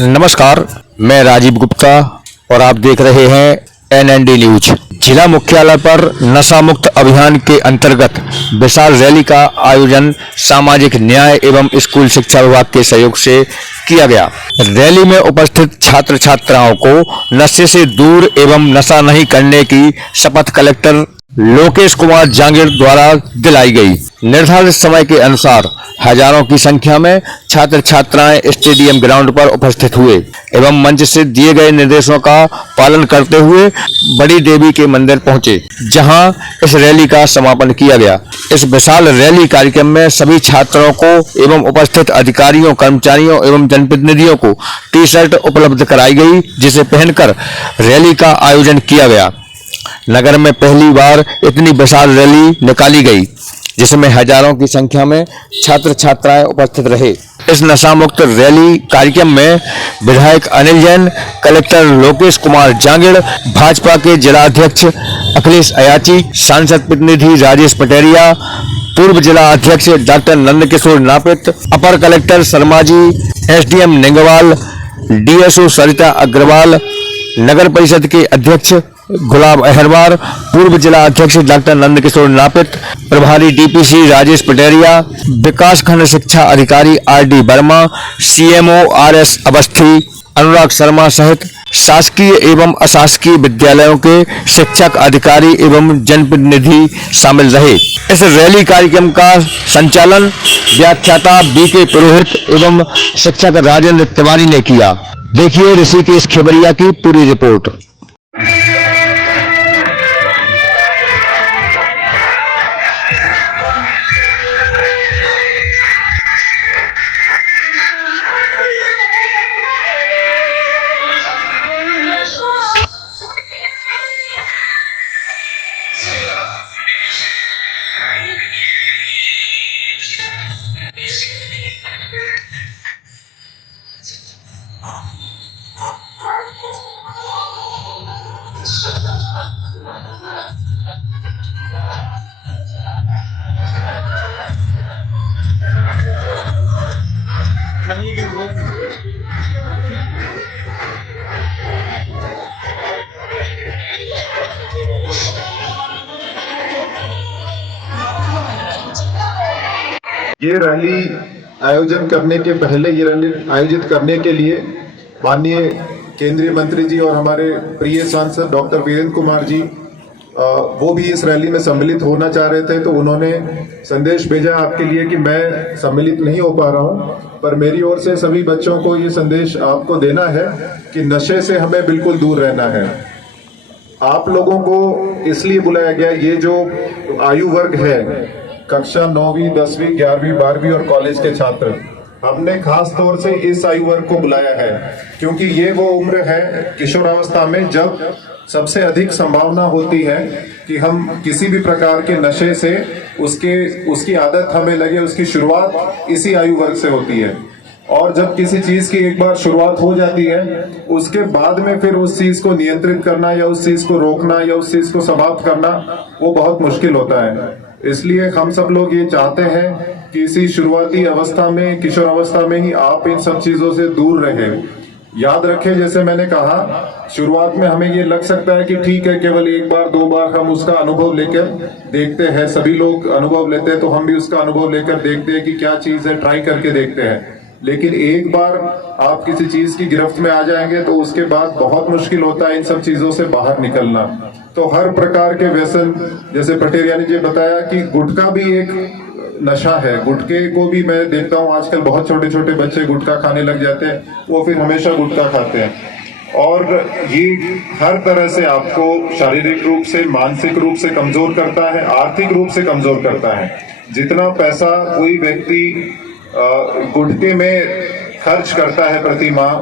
नमस्कार, मैं राजीव गुप्ता और आप देख रहे हैं एनएनडी न्यूज। जिला मुख्यालय पर नशा मुक्त अभियान के अंतर्गत विशाल रैली का आयोजन सामाजिक न्याय एवं स्कूल शिक्षा विभाग के सहयोग से किया गया। रैली में उपस्थित छात्र छात्राओं को नशे से दूर एवं नशा नहीं करने की शपथ कलेक्टर लोकेश कुमार जांगिड़ द्वारा दिलाई गई। निर्धारित समय के अनुसार हजारों की संख्या में छात्र छात्राएं स्टेडियम ग्राउंड पर उपस्थित हुए एवं मंच से दिए गए निर्देशों का पालन करते हुए बड़ी देवी के मंदिर पहुंचे, जहां इस रैली का समापन किया गया। इस विशाल रैली कार्यक्रम में सभी छात्रों को एवं उपस्थित अधिकारियों, कर्मचारियों एवं जनप्रतिनिधियों को टी शर्ट उपलब्ध कराई गई, जिसे पहनकर रैली का आयोजन किया गया। नगर में पहली बार इतनी विशाल रैली निकाली गई, जिसमें हजारों की संख्या में छात्र छात्राएं उपस्थित रहे। इस नशा मुक्त रैली कार्यक्रम में विधायक अनिल जैन, कलेक्टर लोकेश कुमार जांगिड़, भाजपा के जिला अध्यक्ष अखिलेश अयाची, सांसद प्रतिनिधि राजेश पटेरिया, पूर्व जिला अध्यक्ष डॉक्टर नंदकिशोर नापित, अपर collector Sharma ji, SDM Ningwal, DSO सरिता अग्रवाल, नगर परिषद के अध्यक्ष गुलाब अहरवार, पूर्व जिला अध्यक्ष डॉक्टर नंदकिशोर नापित, प्रभारी डीपीसी राजेश पटेरिया, विकास खंड शिक्षा अधिकारी RD Verma, CMO RS Awasthi, Anurag Sharma सहित शासकीय एवं अशासकीय विद्यालयों के शिक्षक, अधिकारी एवं जनप्रतिनिधि शामिल रहे। इस रैली कार्यक्रम का संचालन व्याख्याता बीके पुरोहित एवं शिक्षक राजेंद्र तिवारी ने किया। देखिए ऋषिकेश खेबरिया की पूरी रिपोर्ट। ये रैली आयोजन करने के पहले ये रैली आयोजित करने के लिए माननीय केंद्रीय मंत्री जी और हमारे प्रिय सांसद डॉक्टर वीरेंद्र कुमार जी वो भी इस रैली में सम्मिलित होना चाह रहे थे, तो उन्होंने संदेश भेजा आपके लिए कि मैं सम्मिलित नहीं हो पा रहा हूं, पर मेरी ओर से सभी बच्चों को ये संदेश आपको देना है कि नशे से हमें बिल्कुल दूर रहना है। आप लोगों को इसलिए बुलाया गया, ये जो आयु वर्ग है कक्षा 9वीं, 10वीं, 11वीं, 12वीं और कॉलेज के छात्र, हमने खास तौर से इस आयु वर्ग को बुलाया है क्योंकि ये वो उम्र है किशोरावस्था में जब सबसे अधिक संभावना होती है कि हम किसी भी प्रकार के नशे से उसकी आदत हमें लगे। उसकी शुरुआत इसी आयु वर्ग से होती है और जब किसी चीज की एक बार शुरुआत हो जाती है उसके बाद में फिर उस चीज को नियंत्रित करना या उस चीज को रोकना या उस चीज को समाप्त करना वो बहुत मुश्किल होता है। इसलिए हम सब लोग ये चाहते हैं कि इसी शुरुआती अवस्था में, किशोर अवस्था में ही आप इन सब चीजों से दूर रहें। याद रखें, जैसे मैंने कहा, शुरुआत में हमें ये लग सकता है कि ठीक है, केवल एक बार दो बार हम उसका अनुभव लेकर देखते हैं, सभी लोग अनुभव लेते हैं तो हम भी उसका अनुभव लेकर देखते हैं कि क्या चीज है, ट्राई करके देखते हैं। लेकिन एक बार आप किसी चीज की गिरफ्त में आ जाएंगे तो उसके बाद बहुत मुश्किल होता है इन सब चीजों से बाहर निकलना। तो हर प्रकार के व्यसन, जैसे पटेरिया ने जी बताया कि गुटखा भी एक नशा है, गुटखे को भी मैं देखता हूँ आजकल बहुत छोटे छोटे बच्चे गुटखा खाने लग जाते हैं, वो फिर हमेशा गुटखा खाते हैं और ये हर तरह से आपको शारीरिक रूप से, मानसिक रूप से कमजोर करता है, आर्थिक रूप से कमजोर करता है। जितना पैसा कोई व्यक्ति गुटखे में खर्च करता है प्रति माह,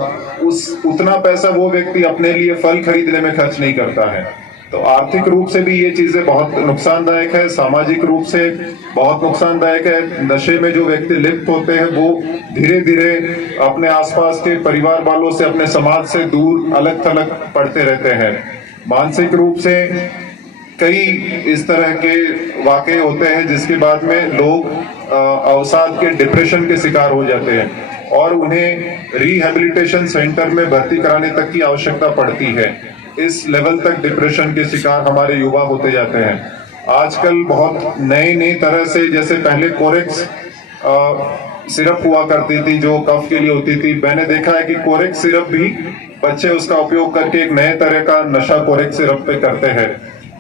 उतना पैसा वो व्यक्ति अपने लिए फल खरीदने में खर्च नहीं करता है। तो आर्थिक रूप से भी ये चीजें बहुत नुकसानदायक है, सामाजिक रूप से बहुत नुकसानदायक है। नशे में जो व्यक्ति लिप्त होते हैं वो धीरे धीरे अपने आसपास के परिवार वालों से, अपने समाज से दूर अलग थलग पड़ते रहते हैं। मानसिक रूप से कई इस तरह के वाकये होते हैं जिसके बाद में लोग अवसाद के, डिप्रेशन के शिकार हो जाते हैं। और उन्हें रिहैबिलिटेशन सेंटर में भर्ती कराने तक की आवश्यकता पड़ती है। इस लेवल तक डिप्रेशन के शिकार हमारे युवा होते जाते हैं। आजकल बहुत नई तरह से, जैसे पहले कोरेक्स सिरप हुआ करती थी जो कफ के लिए होती थी, मैंने देखा है कि कोरेक्स सिरप भी बच्चे उसका उपयोग करके एक नए तरह का नशा कोरेक्स सिरप पे करते हैं।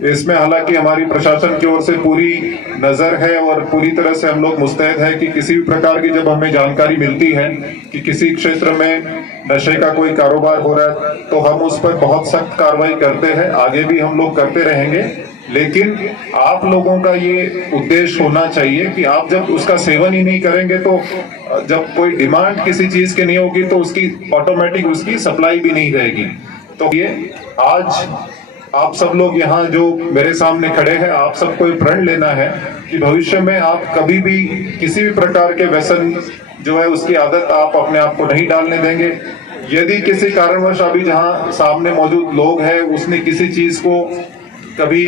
इसमें हालांकि हमारी प्रशासन की ओर से पूरी नजर है और पूरी तरह से हम लोग मुस्तैद है कि किसी भी प्रकार की जब हमें जानकारी मिलती है कि किसी क्षेत्र में नशे का कोई कारोबार हो रहा है तो हम उस पर बहुत सख्त कार्रवाई करते हैं, आगे भी हम लोग करते रहेंगे। लेकिन आप लोगों का ये उद्देश्य होना चाहिए कि आप जब उसका सेवन ही नहीं करेंगे तो जब कोई डिमांड किसी चीज की नहीं होगी तो उसकी ऑटोमेटिक उसकी सप्लाई भी नहीं रहेगी। तो ये आज आप सब लोग यहाँ जो मेरे सामने खड़े हैं, आप सबको ये प्रण लेना है कि भविष्य में आप कभी भी किसी भी प्रकार के व्यसन जो है उसकी आदत आप अपने आप को नहीं डालने देंगे। यदि किसी कारणवश अभी जहाँ सामने मौजूद लोग हैं उसने किसी चीज को कभी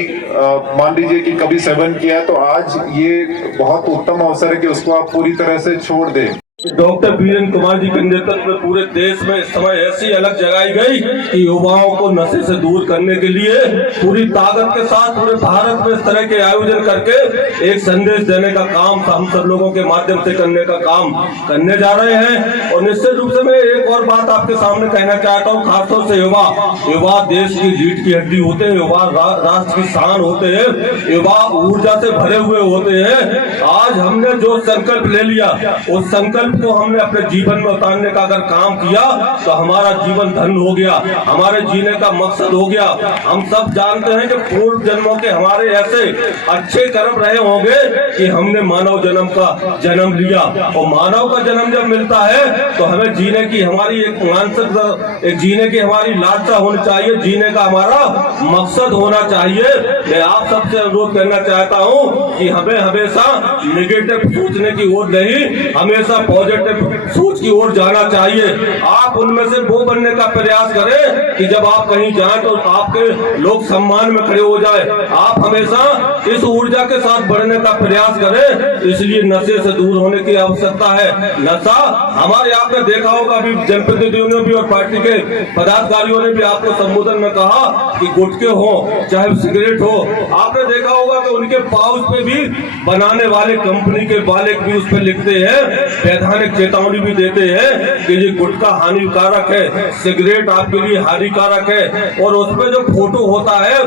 मान लीजिए कि कभी सेवन किया है तो आज ये बहुत उत्तम अवसर है कि उसको आप पूरी तरह से छोड़ दें। डॉक्टर वीरेंद्र कुमार जी के नेतृत्व में पूरे देश में इस समय ऐसी अलग जगाई गई कि युवाओं को नशे से दूर करने के लिए पूरी ताकत के साथ पूरे भारत में इस तरह के आयोजन करके एक संदेश देने का काम हम सब लोगों के माध्यम से करने का काम करने जा रहे हैं। और निश्चित रूप से मैं एक और बात आपके सामने कहना चाहता हूँ, खासतौर से युवा देश की रीढ़ की हड्डी होते हैं, युवा राष्ट्र की शान होते हैं, युवा ऊर्जा से भरे हुए होते हैं। आज हमने जो संकल्प ले लिया उस संकल्प को हमने अपने जीवन में उतारने का अगर काम किया तो हमारा जीवन धन्य हो गया, हमारे जीने का मकसद हो गया। हम सब जानते हैं कि पूर्व जन्मों के हमारे ऐसे अच्छे कर्म रहे होंगे कि हमने मानव जन्म का जन्म लिया, और मानव का जन्म जब मिलता है तो हमें जीने की हमारी एक मानसिक एक जीने की हमारी लालसा होनी चाहिए, जीने का हमारा मकसद होना चाहिए। मैं आप सबसे अनुरोध करना चाहता हूँ कि हमें हमेशा निगेटिव सोचने की ओर नहीं, हमेशा पॉजिटिव सोच की ओर जाना चाहिए। आप उनमें से वो बनने का प्रयास करें कि जब आप कहीं जाएं तो आपके लोग सम्मान में खड़े हो जाए। आप हमेशा इस ऊर्जा के साथ बढ़ने का प्रयास करें। इसलिए नशे से दूर होने की आवश्यकता है। नशा हमारे आपने देखा होगा, अभी जनप्रतिनिधियों ने भी और पार्टी के पदाधिकारियों ने भी आपको संबोधन में कहा कि गुटखे हो चाहे सिगरेट हो, आपने देखा होगा कि उनके पाउच पे भी बनाने वाले कंपनी के मालिक भी उस पर लिखते हैं, वैधानिक चेतावनी भी देते हैं कि ये गुटखा हानिकारक है, सिगरेट आपके लिए हानिकारक है। और उसमें जो फोटो होता है,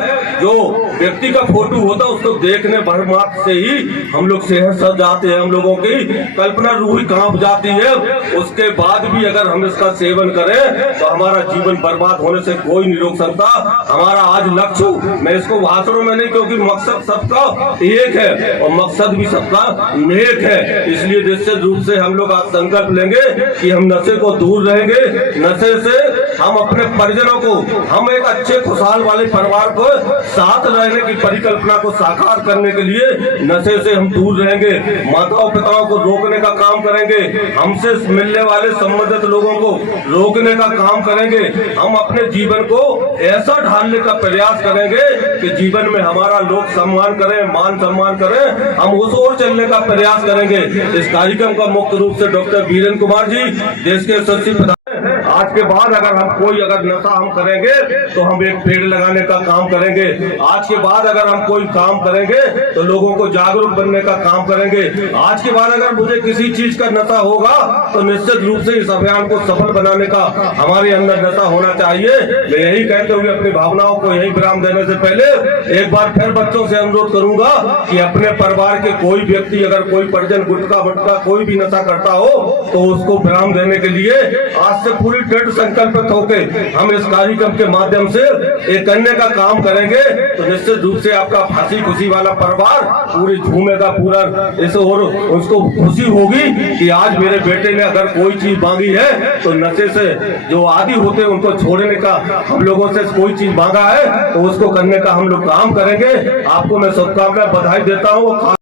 जो व्यक्ति का फोटो होता है, उसको देखने भर मात्र से ही हम लोग शहर सज जाते हैं, हम लोगों की कल्पना रूह कांप जाती है। उसके बाद भी अगर हम इसका सेवन करें तो हमारा जीवन बर्बाद होने से कोई नहीं रोक सकता। हमारा आज लक्ष्य, मैं इसको भाषणों में नहीं, क्योंकि मकसद सबका एक है और मकसद भी सबका नेक है। इसलिए निश्चित रूप से हम लोग आज संकल्प लेंगे कि हम नशे को दूर रहेंगे। नशे से हम अपने परिजनों को, हम एक अच्छे खुशहाल वाले परिवार को साथ रहने की परिकल्पना को साकार करने के लिए नशे से हम दूर रहेंगे। माताओं पिताओं को रोकने का काम करेंगे, हमसे मिलने वाले संबंधित लोगों को रोकने का काम करेंगे। हम अपने जीवन को ऐसा ढालने का प्रयास करेंगे कि जीवन में हमारा लोग सम्मान करें, मान सम्मान करें, हम उस ओर चलने का प्रयास करेंगे। इस कार्यक्रम का मुख्य रूप से डॉक्टर वीरेंद्र कुमार जी, देश के यशस्वी प्रधान। आज के बाद अगर नशा हम करेंगे तो हम एक पेड़ लगाने का काम करेंगे। आज के बाद अगर हम कोई काम करेंगे तो लोगों को जागरूक बनने का काम करेंगे। आज के बाद अगर मुझे किसी चीज का नशा होगा तो निश्चित रूप से इस अभियान को सफल बनाने का हमारे अंदर नशा होना चाहिए। मैं यही कहते हुए अपनी भावनाओं को यही विराम देने से पहले एक बार फिर बच्चों से अनुरोध करूंगा कि अपने परिवार के कोई व्यक्ति, अगर कोई परिजन गुटखा वटखा कोई भी नशा करता हो तो उसको विराम देने के लिए आज से पूरी दृढ़ संकल्पित होकर हम इस कार्यक्रम के माध्यम से एक करने का काम करेंगे तो निश्चित रूप से आपका हंसी खुशी वाला परिवार पूरी झूमेगा पूरा। इस और उसको खुशी होगी कि आज मेरे बेटे ने अगर कोई चीज मांगी है तो नशे से जो आदि होते हैं उनको छोड़ने का हम लोगों से कोई चीज मांगा है तो उसको करने का हम लोग काम करेंगे। आपको मैं शुभकामनाएं बधाई देता हूँ।